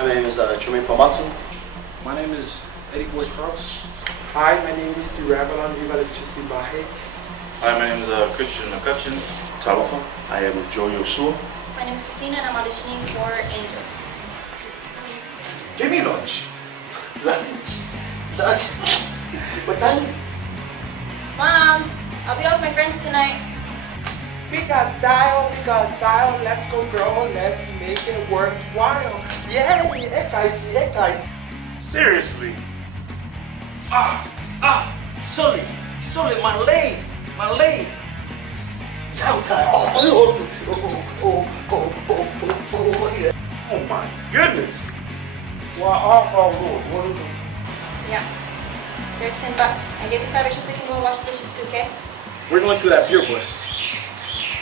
My name is Chumin Famatu. My name is Eddie Boy Cross. Hi, my name is Dirabalon Vivalicisti Mahe. Hi, my name is Christian McCutcheon. Talofa. I am Joey Osua. My name is Christina and I'm auditioning for Angel. Give me lunch. Lunch. What time? Mom, I'll be out with my friends tonight. We got style, let's go girl, let's make it worthwhile. Yeah, guys. Seriously? Sorry, my leg. Sometime. Oh my goodness. Well, off our road. What is it? Yeah. There's $10. I gave you 5 extra so you can go and wash the dishes too, okay? We're going to that beer bus.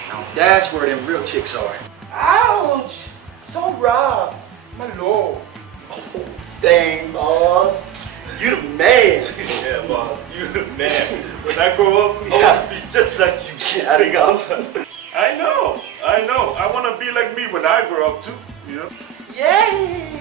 Now that's where them real chicks are. Ouch! So rough. My lord. Oh, dang, boss. You the man. Yeah, boss. You the man. When I grow up, I want to be just like you. I know. I want to be like me when I grow up too, you know? Yay!